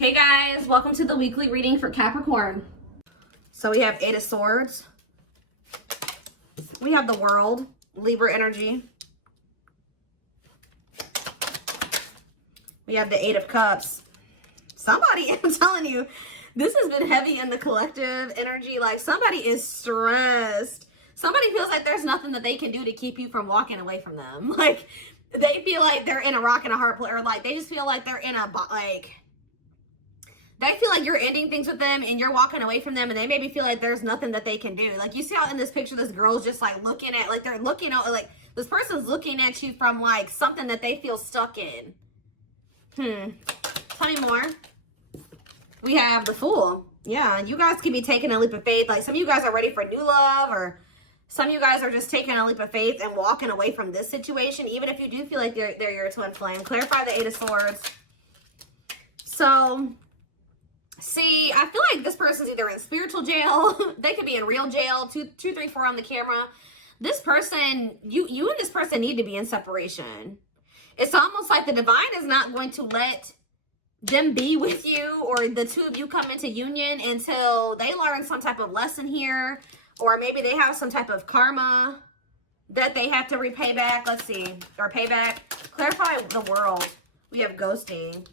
Hey guys, welcome to the weekly reading for Capricorn. So we have Eight of Swords. We have the World, Libra energy. We have the Eight of Cups. Somebody, I'm telling you, this has been heavy in the collective energy. Like somebody is stressed. Somebody feels like there's nothing that they can do to keep you from walking away from them. Like they feel like they're in a rock and a hard place, or like they just feel like they're in a, like, they feel like you're ending things with them and you're walking away from them, and they maybe feel like there's nothing that they can do. Like you see how in this picture, this girl's just like looking at, like they're looking at, like this person's looking at you from like something that they feel stuck in. Tell me more. We have the Fool. Yeah, you guys could be taking a leap of faith. Like some of you guys are ready for new love, or some of you guys are just taking a leap of faith and walking away from this situation, even if you do feel like they're your twin flame. Clarify the Eight of Swords. So, see, I feel like this person's either in spiritual jail. They could be in real jail. 2, 3, 4 on the camera. This person, you and this person need to be in separation. It's almost like the divine is not going to let them be with you, or the two of you come into union until they learn some type of lesson here, or maybe they have some type of karma that they have to repay back. Let's see, or pay back. Clarify the World. We have ghosting.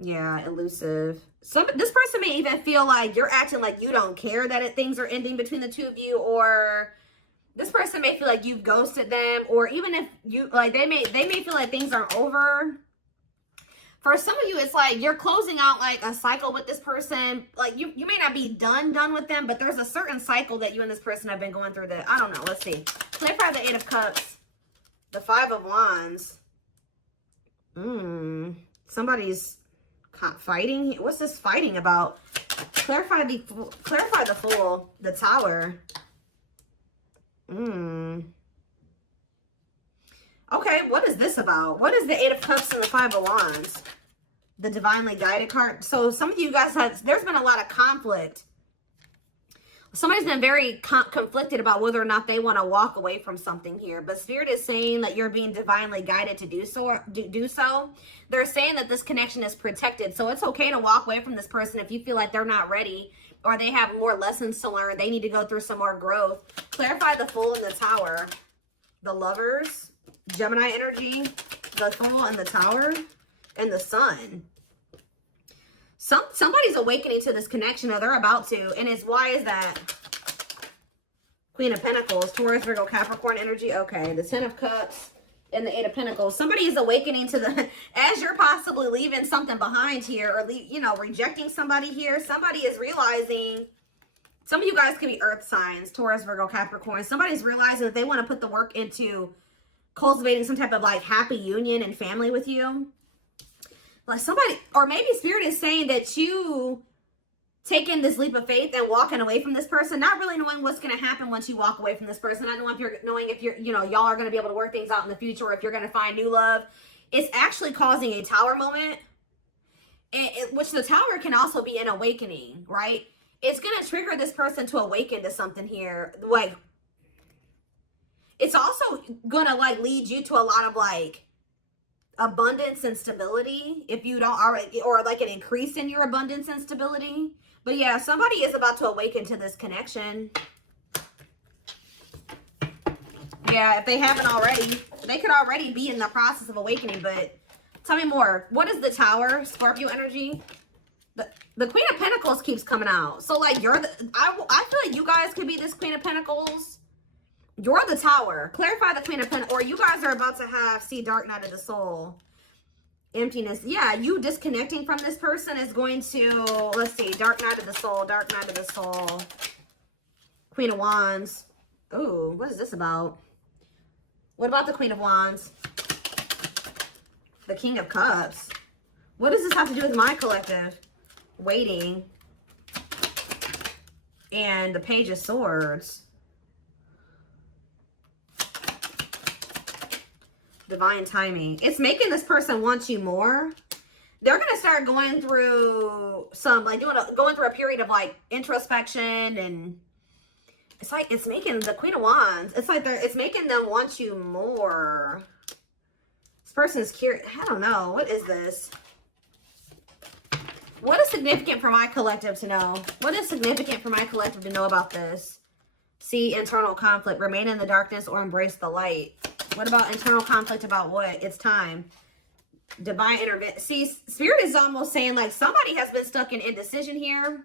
Yeah, elusive. This person may even feel like you're acting like you don't care that things are ending between the two of you, or this person may feel like you've ghosted them, or even if you, like, they may feel like things are over. For some of you, it's like you're closing out like a cycle with this person. Like you may not be done with them, but there's a certain cycle that you and this person have been going through that, I don't know. Let's see. Clarify the Eight of Cups. The Five of Wands. Somebody's fighting. What's this fighting about? Clarify the Fool. The Tower. Okay, what is this about? What is the Eight of Cups and the Five of Wands? The Divinely Guided card. So some of you guys there's been a lot of conflict. Somebody's been very conflicted about whether or not they want to walk away from something here. But Spirit is saying that you're being divinely guided to do so. They're saying that this connection is protected. So it's okay to walk away from this person if you feel like they're not ready, or they have more lessons to learn. They need to go through some more growth. Clarify the Fool and the Tower. The Lovers. Gemini energy, the Fool and the Tower, and the Sun. Somebody's awakening to this connection, or they're about to. And why is that? Queen of Pentacles, Taurus, Virgo, Capricorn energy. Okay, the Ten of Cups and the Eight of Pentacles. Somebody is awakening to the, as you're possibly leaving something behind here, or rejecting somebody here. Somebody is realizing, some of you guys could be earth signs, Taurus, Virgo, Capricorn. Somebody's realizing that they want to put the work into cultivating some type of like happy union and family with you. Like somebody, or maybe Spirit is saying that you taking this leap of faith and walking away from this person, not really knowing what's going to happen once you walk away from this person, not knowing if you're y'all are going to be able to work things out in the future, or if you're going to find new love. It's actually causing a Tower moment, which the Tower can also be an awakening, right? It's going to trigger this person to awaken to something here. Like, it's also gonna like lead you to a lot of like abundance and stability if you don't already, or like an increase in your abundance and stability. But yeah, somebody is about to awaken to this connection. Yeah, if they haven't already, they could already be in the process of awakening. But tell me more. What is the Tower? Scorpio energy. The Queen of Pentacles keeps coming out. So like I feel like you guys could be this Queen of Pentacles. You're the Tower. Clarify the Queen of Pentacles. Or you guys are about to see Dark Night of the Soul. Emptiness. Yeah, you disconnecting from this person is going to, let's see, Dark Night of the Soul. Dark Night of the Soul. Queen of Wands. Ooh, what is this about? What about the Queen of Wands? The King of Cups. What does this have to do with my collective? Waiting. And the Page of Swords. Divine timing. It's making this person want you more. They're going to start going through some, like going through a period of like introspection, and it's like, it's making the Queen of Wands, it's like it's making them want you more. This person's curious. I don't know. What is this? What is significant for my collective to know? What is significant for my collective to know about this? See, internal conflict. Remain in the darkness or embrace the light. What about internal conflict about what? It's time. Divine intervention. See, Spirit is almost saying like somebody has been stuck in indecision here.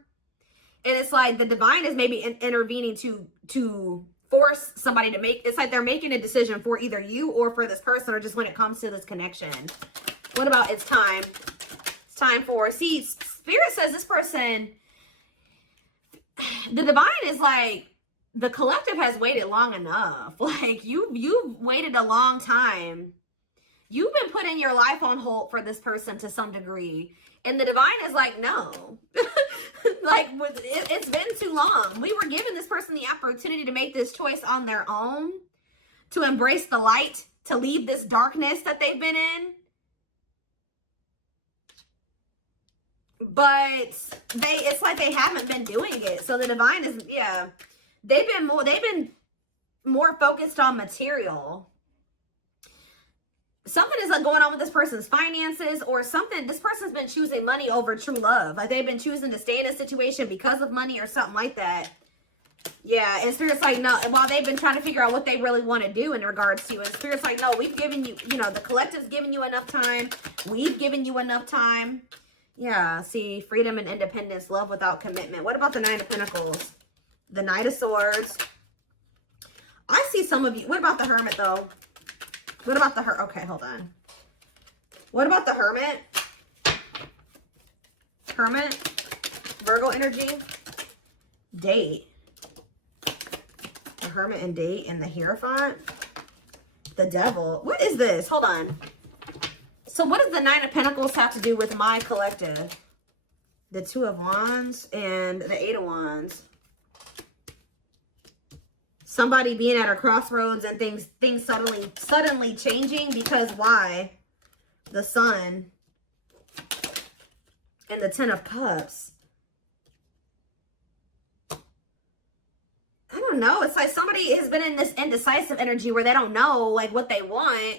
And it's like the divine is maybe intervening to force somebody to make, it's like they're making a decision for either you or for this person, or just when it comes to this connection. What about it's time? It's time for, see, Spirit says this person, the divine is like, the collective has waited long enough. Like you've waited a long time. You've been putting your life on hold for this person to some degree. And the divine is like, no. Like, it's been too long. We were giving this person the opportunity to make this choice on their own, to embrace the light, to leave this darkness that they've been in. But it's like they haven't been doing it. So the divine is, yeah, they've been more focused on material. Something is like going on with this person's finances, or something. This person's been choosing money over true love. Like they've been choosing to stay in a situation because of money or something like that. Yeah, and Spirit's like, no, while they've been trying to figure out what they really want to do in regards to you. And Spirit's like, no, we've given you, you know, the collective's given you enough time. We've given you enough time. Yeah, see, freedom and independence, love without commitment. What about the Nine of Pentacles? The Knight of Swords. I see some of you. What about the Hermit, though? What about the Hermit? Okay, hold on. What about the Hermit? Hermit. Virgo energy. Date. The Hermit and Date and the Hierophant. The Devil. What is this? Hold on. So what does the Nine of Pentacles have to do with my collective? The Two of Wands and the Eight of Wands. Somebody being at a crossroads and things suddenly changing, because why? The Sun and the Ten of Cups. I don't know. It's like somebody has been in this indecisive energy where they don't know like what they want.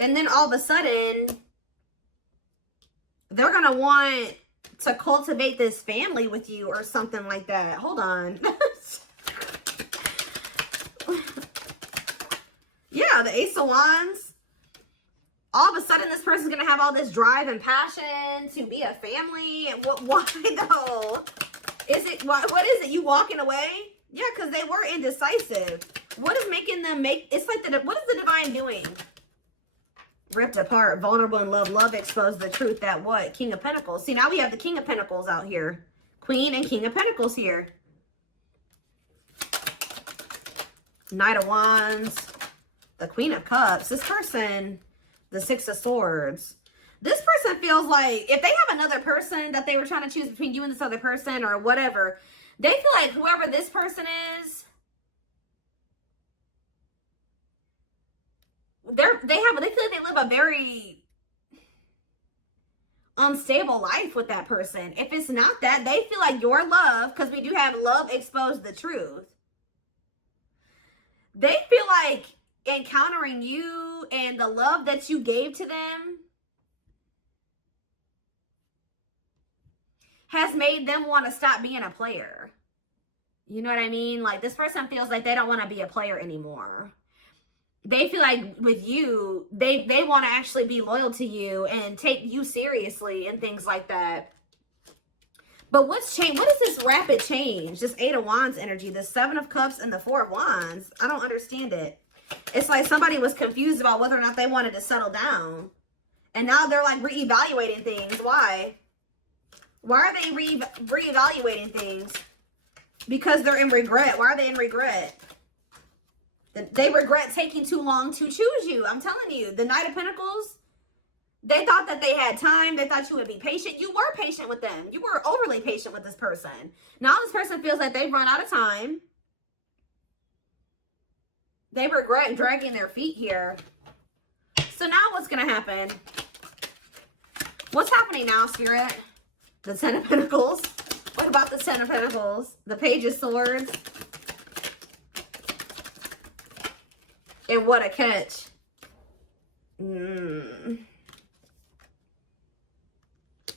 And then all of a sudden, they're going to want to cultivate this family with you or something like that. Hold on. Yeah, the Ace of Wands. All of a sudden, this person's going to have all this drive and passion to be a family. And why though? Is it, what is it? You walking away? Yeah, because they were indecisive. What is making them make, it's like, what is the divine doing? Ripped apart, vulnerable in love. Love exposed the truth that what? King of Pentacles. See, now we have the King of Pentacles out here. Queen and King of Pentacles here. Knight of Wands. The Queen of Cups. This person, the Six of Swords. This person feels like if they have another person that they were trying to choose between you and this other person or whatever, they feel like whoever this person is, they feel like they live a very unstable life with that person. If it's not that, they feel like your love, because we do have love exposed the truth. They feel like encountering you and the love that you gave to them has made them want to stop being a player. You know what I mean? Like this person feels like they don't want to be a player anymore. They feel like with you, they want to actually be loyal to you and take you seriously and things like that. But what's changed? What is this rapid change? This Eight of Wands energy, the Seven of Cups and the Four of Wands. I don't understand it. It's like somebody was confused about whether or not they wanted to settle down. And now they're like reevaluating things. Why? Why are they reevaluating things? Because they're in regret. Why are they in regret? They regret taking too long to choose you. I'm telling you, the Knight of Pentacles, they thought that they had time. They thought you would be patient. You were patient with them. You were overly patient with this person. Now this person feels like they've run out of time. They regret dragging their feet here. So now what's going to happen? What's happening now, Spirit? The Ten of Pentacles. What about the Ten of Pentacles? The Page of Swords. And what a catch.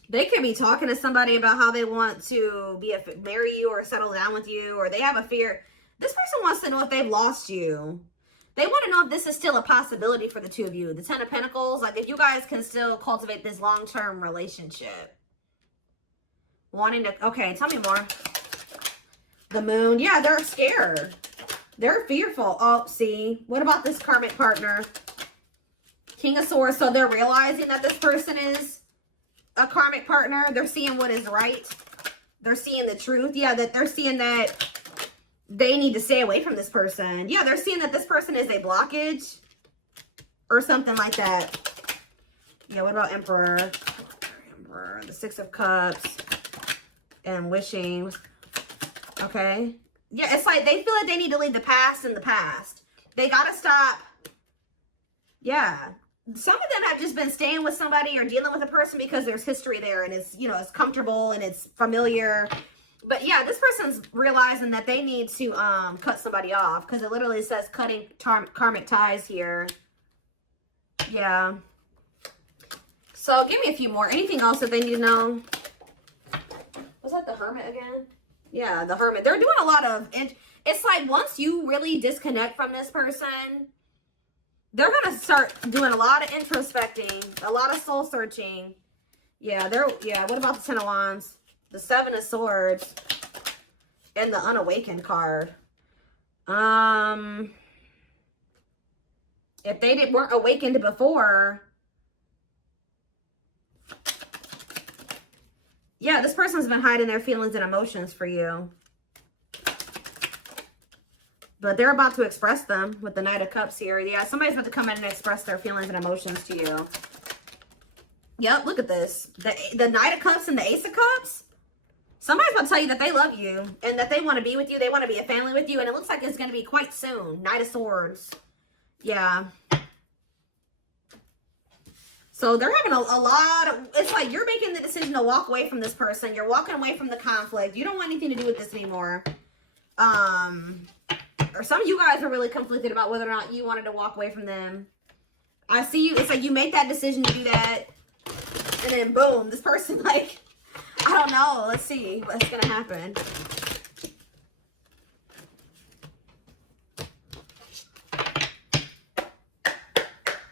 They could be talking to somebody about how they want to marry you or settle down with you, or they have a fear. This person wants to know if they've lost you. They want to know if this is still a possibility for the two of you. The Ten of Pentacles, like if you guys can still cultivate this long-term relationship. Wanting to, okay, tell me more. The Moon, yeah, they're scared. They're fearful. Oh, see, what about this karmic partner? King of Swords, so they're realizing that this person is a karmic partner. They're seeing what is right. They're seeing the truth. Yeah, that they're seeing that they need to stay away from this person. Yeah, they're seeing that this person is a blockage or something like that. Yeah, what about Emperor? Emperor, the Six of Cups and wishing. Okay. Yeah, it's like they feel like they need to leave the past in the past. They got to stop. Yeah. Some of them have just been staying with somebody or dealing with a person because there's history there and it's, you know, it's comfortable and it's familiar. But yeah, this person's realizing that they need to cut somebody off because it literally says cutting karmic ties here. Yeah. So give me a few more. Anything else that they need to know? Was that the Hermit again? Yeah, the Hermit. They're doing a lot of, it's like once you really disconnect from this person, they're going to start doing a lot of introspecting, a lot of soul searching. Yeah, what about the Ten of Wands? The Seven of Swords and the Unawakened card. If they weren't awakened before, yeah, this person's been hiding their feelings and emotions for you. But they're about to express them with the Knight of Cups here. Yeah, somebody's about to come in and express their feelings and emotions to you. Yep, look at this. The Knight of Cups and the Ace of Cups. Somebody's about to tell you that they love you and that they want to be with you. They want to be a family with you. And it looks like it's going to be quite soon. Knight of Swords. Yeah. So they're having a lot of, it's like you're making the decision to walk away from this person. You're walking away from the conflict. You don't want anything to do with this anymore. Or some of you guys are really conflicted about whether or not you wanted to walk away from them. I see you, it's like you make that decision to do that. And then boom, this person like, I don't know. Let's see what's going to happen.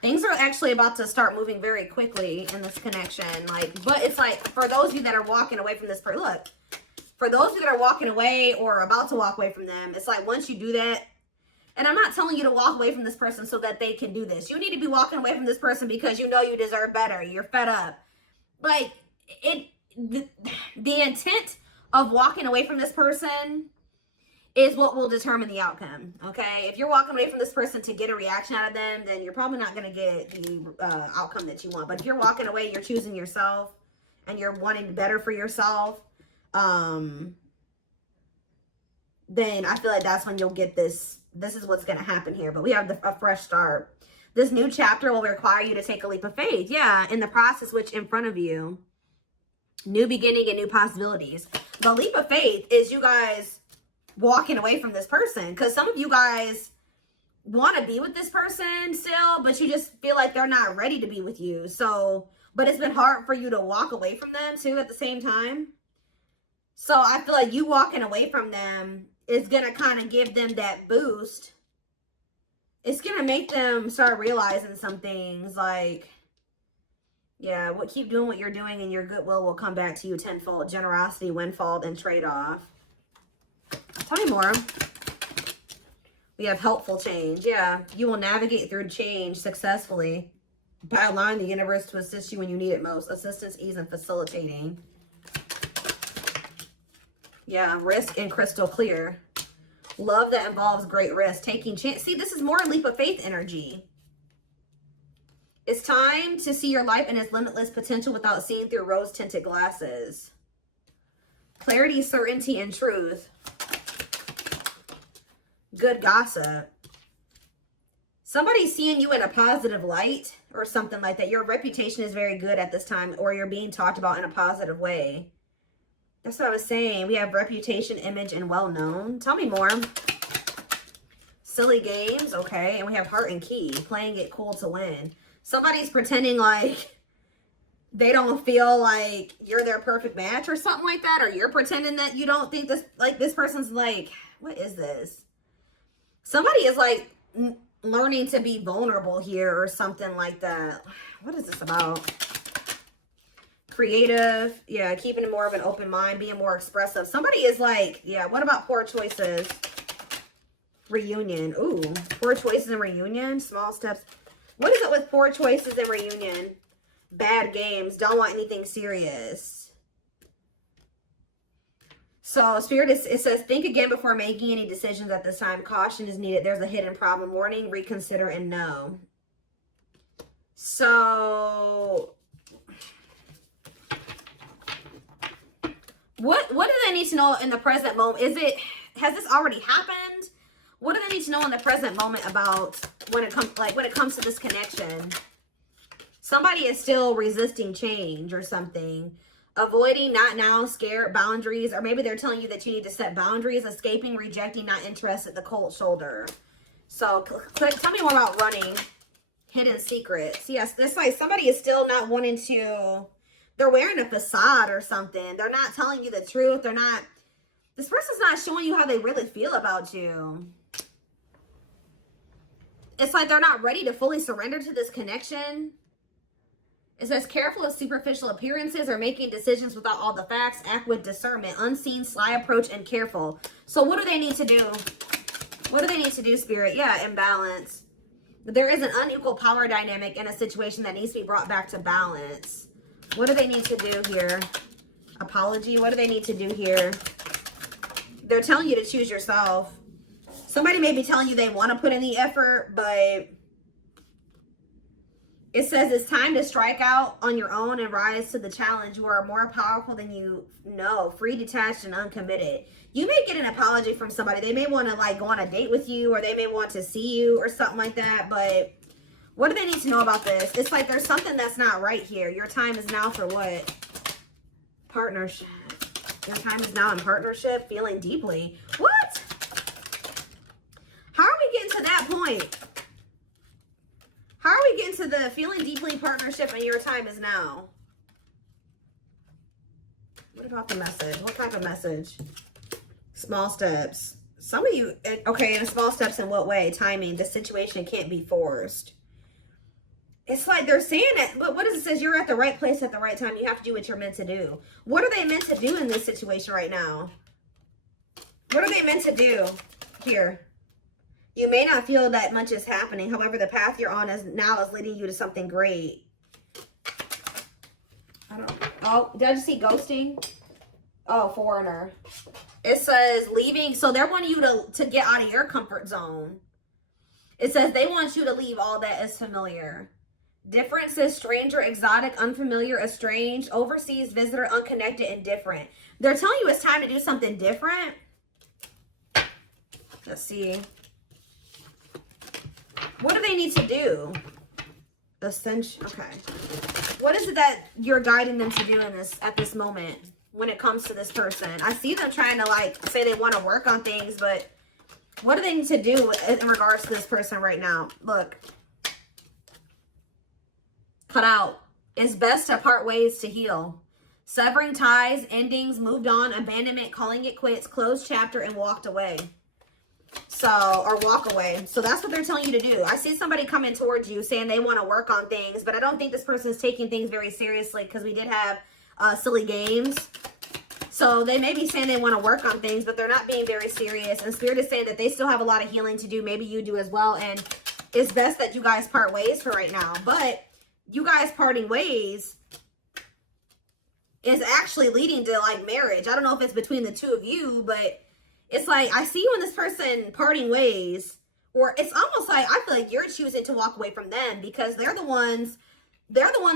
Things are actually about to start moving very quickly in this connection. But it's like, for those of you that are walking away from this person, look, for those of you that are walking away or about to walk away from them, it's like once you do that, and I'm not telling you to walk away from this person so that they can do this. You need to be walking away from this person because you know you deserve better. You're fed up. Like, the intent of walking away from this person is what will determine the outcome, okay? If you're walking away from this person to get a reaction out of them, then you're probably not going to get the outcome that you want. But if you're walking away, you're choosing yourself, and you're wanting better for yourself, then I feel like that's when you'll get this. This is what's going to happen here. But we have a fresh start. This new chapter will require you to take a leap of faith. Yeah, in the process which in front of you. New beginning and new possibilities. The leap of faith is you guys walking away from this person. Because some of you guys want to be with this person still, but you just feel like they're not ready to be with you. So, but it's been hard for you to walk away from them too at the same time. So I feel like you walking away from them is going to kind of give them that boost. It's going to make them start realizing some things like, yeah, keep doing what you're doing and your goodwill will come back to you tenfold. Generosity, windfall, and trade-off. Tell me more. We have helpful change. Yeah, you will navigate through change successfully by allowing the universe to assist you when you need it most. Assistance, ease, and facilitating. Yeah, risk and crystal clear. Love that involves great risk. Taking chance. See, this is more leap of faith energy. It's time to see your life in its limitless potential without seeing through rose-tinted glasses. Clarity, certainty, and truth. Good gossip. Somebody's seeing you in a positive light or something like that. Your reputation is very good at this time, or you're being talked about in a positive way. That's what I was saying. We have reputation, image, and well-known. Tell me more. Silly games, okay. And we have heart and key. Playing it cool to win. Somebody's pretending like they don't feel like you're their perfect match or something like that. Or you're pretending that you don't think this, like, this person's like, what is this? Somebody is like learning to be vulnerable here or something like that. What is this about? Creative. Yeah, keeping more of an open mind, being more expressive. Somebody is like, yeah, what about poor choices? Reunion. Ooh, poor choices and reunion. Small steps. What is it with poor choices and reunion? Bad games. Don't want anything serious. So, Spirit, it says, think again before making any decisions at this time. Caution is needed. There's a hidden problem. Warning, reconsider, and no. So, what do they need to know in the present moment? Has this already happened? What do they need to know in the present moment about when it comes to this connection? Somebody is still resisting change or something. Avoiding, not now, scared, boundaries. Or maybe they're telling you that you need to set boundaries. Escaping, rejecting, not interested, the cold shoulder. So tell me more about running. Hidden secrets. Yes, this like somebody is still not wanting to. They're wearing a facade or something. They're not telling you the truth. This person's not showing you how they really feel about you. It's like they're not ready to fully surrender to this connection. It says, careful of superficial appearances or making decisions without all the facts. Act with discernment. Unseen, sly approach, and careful. So what do they need to do? What do they need to do, Spirit? Yeah, imbalance. There is an unequal power dynamic in a situation that needs to be brought back to balance. What do they need to do here? Apology. What do they need to do here? They're telling you to choose yourself. Somebody may be telling you they want to put in the effort, but it says it's time to strike out on your own and rise to the challenge. You are more powerful than you know, free, detached, and uncommitted. You may get an apology from somebody. They may want to like go on a date with you, or they may want to see you or something like that. But what do they need to know about this? It's like there's something that's not right here. Your time is now for what? Partnership. Your time is now in partnership, feeling deeply. What? How are we getting to that point? How are we getting to the feeling deeply partnership and your time is now? What about the message? What type of message? Small steps. Some of you, okay, and small steps in what way? Timing. The situation can't be forced. It's like they're saying it, but what does it say? You're at the right place at the right time. You have to do what you're meant to do. What are they meant to do in this situation right now? What are they meant to do here? You may not feel that much is happening. However, the path you're on now is leading you to something great. Oh, did I just see ghosting? Oh, foreigner. It says leaving. So they're wanting you to get out of your comfort zone. It says they want you to leave all that is familiar. Differences, stranger, exotic, unfamiliar, estranged, overseas, visitor, unconnected, and different. They're telling you it's time to do something different. Let's see. What do they need to do? Ascension. Okay. What is it that you're guiding them to do in this at this moment when it comes to this person? I see them trying to like say they want to work on things, but what do they need to do in regards to this person right now? Look. Cut out. It's best to part ways to heal. Severing ties, endings, moved on, abandonment, calling it quits, closed chapter, and walked away. So, or walk away. So that's what they're telling you to do. I see somebody coming towards you saying they want to work on things, but I don't think this person is taking things very seriously because we did have silly games. So they may be saying they want to work on things, but they're not being very serious. And Spirit is saying that they still have a lot of healing to do. Maybe you do as well. And it's best that you guys part ways for right now. But you guys parting ways is actually leading to like marriage. I don't know if it's between the two of you, but it's like I see you and this person parting ways, or it's almost like I feel like you're choosing to walk away from them because they're the one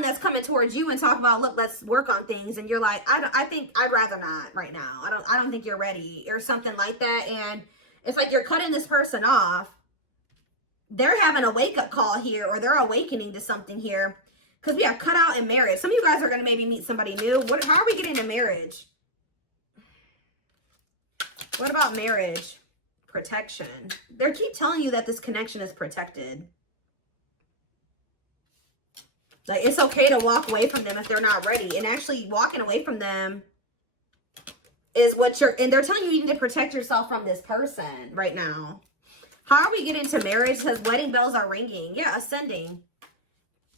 that's coming towards you and talk about, look, let's work on things, and you're like, I think I'd rather not right now. I don't think you're ready or something like that. And it's like you're cutting this person off. They're having a wake-up call here, or they're awakening to something here, because we are cut out in marriage. Some of you guys are going to maybe meet somebody new. How are we getting into marriage? What about marriage? Protection. They keep telling you that this connection is protected. Like, it's okay to walk away from them if they're not ready. And actually walking away from them is what and they're telling you you need to protect yourself from this person right now. How are we getting to marriage? Because wedding bells are ringing. Yeah, ascending.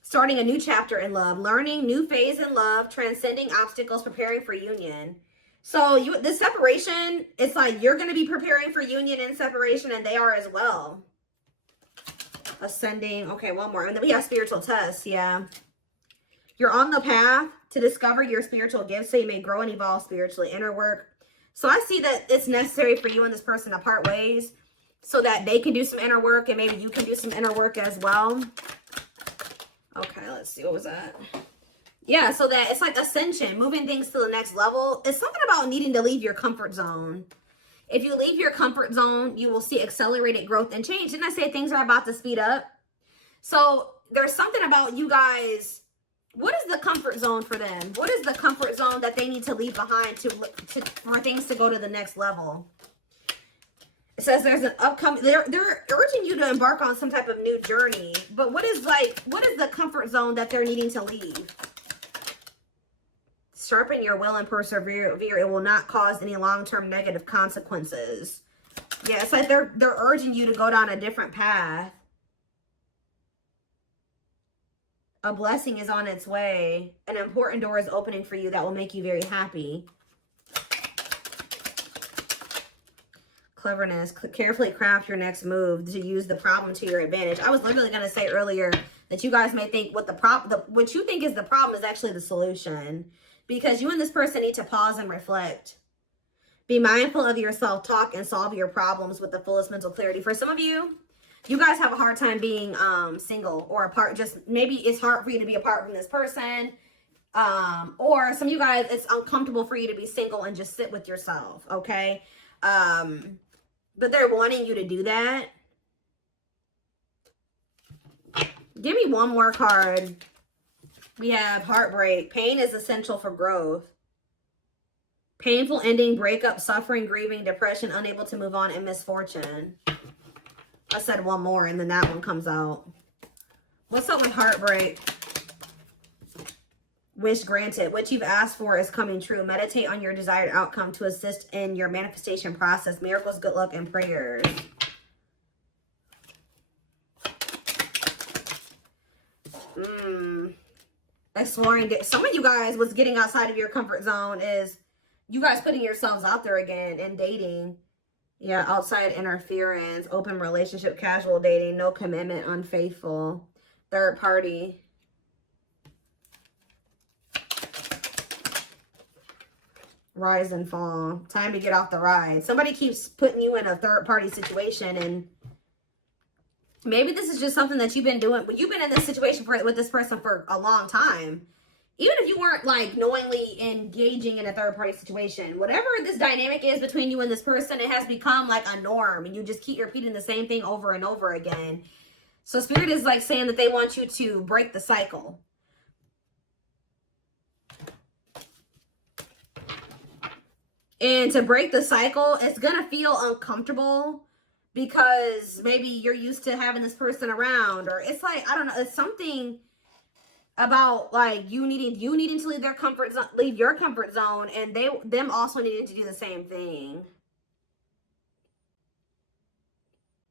Starting a new chapter in love. Learning, new phase in love. Transcending obstacles, preparing for union. So the separation, it's like you're going to be preparing for union and separation, and they are as well. Ascending. Okay, one more. And then we have spiritual tests. Yeah. You're on the path to discover your spiritual gifts so you may grow and evolve spiritually. Inner work. So I see that it's necessary for you and this person to part ways so that they can do some inner work and maybe you can do some inner work as well. Okay, let's see. What was that? Yeah, so that it's like ascension, moving things to the next level. It's something about needing to leave your comfort zone. If you leave your comfort zone, you will see accelerated growth and change. Didn't I say things are about to speed up? So there's something about you guys. What is the comfort zone for them? What is the comfort zone that they need to leave behind for things to go to the next level? It says there's an upcoming, they're urging you to embark on some type of new journey. But what is the comfort zone that they're needing to leave? Sharpen your will and persevere. It will not cause any long-term negative consequences. Yeah, it's like they're urging you to go down a different path. A blessing is on its way. An important door is opening for you that will make you very happy. Cleverness. Carefully craft your next move to use the problem to your advantage. I was literally going to say earlier that you guys may think what you think is the problem is actually the solution. Because you and this person need to pause and reflect. Be mindful of your self-talk and solve your problems with the fullest mental clarity. For some of you, you guys have a hard time being single or apart. Just maybe it's hard for you to be apart from this person. Or some of you guys, it's uncomfortable for you to be single and just sit with yourself, okay? But they're wanting you to do that. Give me one more card. We have heartbreak. Pain is essential for growth. Painful ending, breakup, suffering, grieving, depression, unable to move on, and misfortune. I said one more and then that one comes out. What's up with heartbreak? Wish granted. What you've asked for is coming true. Meditate on your desired outcome to assist in your manifestation process. Miracles, good luck, and prayers. Exploring. Some of you guys, what's getting outside of your comfort zone is you guys putting yourselves out there again and dating. Yeah, outside interference, open relationship, casual dating, no commitment, unfaithful, third party. Rise and fall. Time to get off the ride. Somebody keeps putting you in a third party situation, and maybe this is just something that you've been doing, but you've been in this situation with this person for a long time. Even if you weren't like knowingly engaging in a third party situation, whatever this dynamic is between you and this person, it has become like a norm and you just keep repeating the same thing over and over again. So Spirit is like saying that they want you to break the cycle. And to break the cycle, it's going to feel uncomfortable because maybe you're used to having this person around, or it's like, I don't know, it's something about like you needing to leave your comfort zone, and them also needing to do the same thing.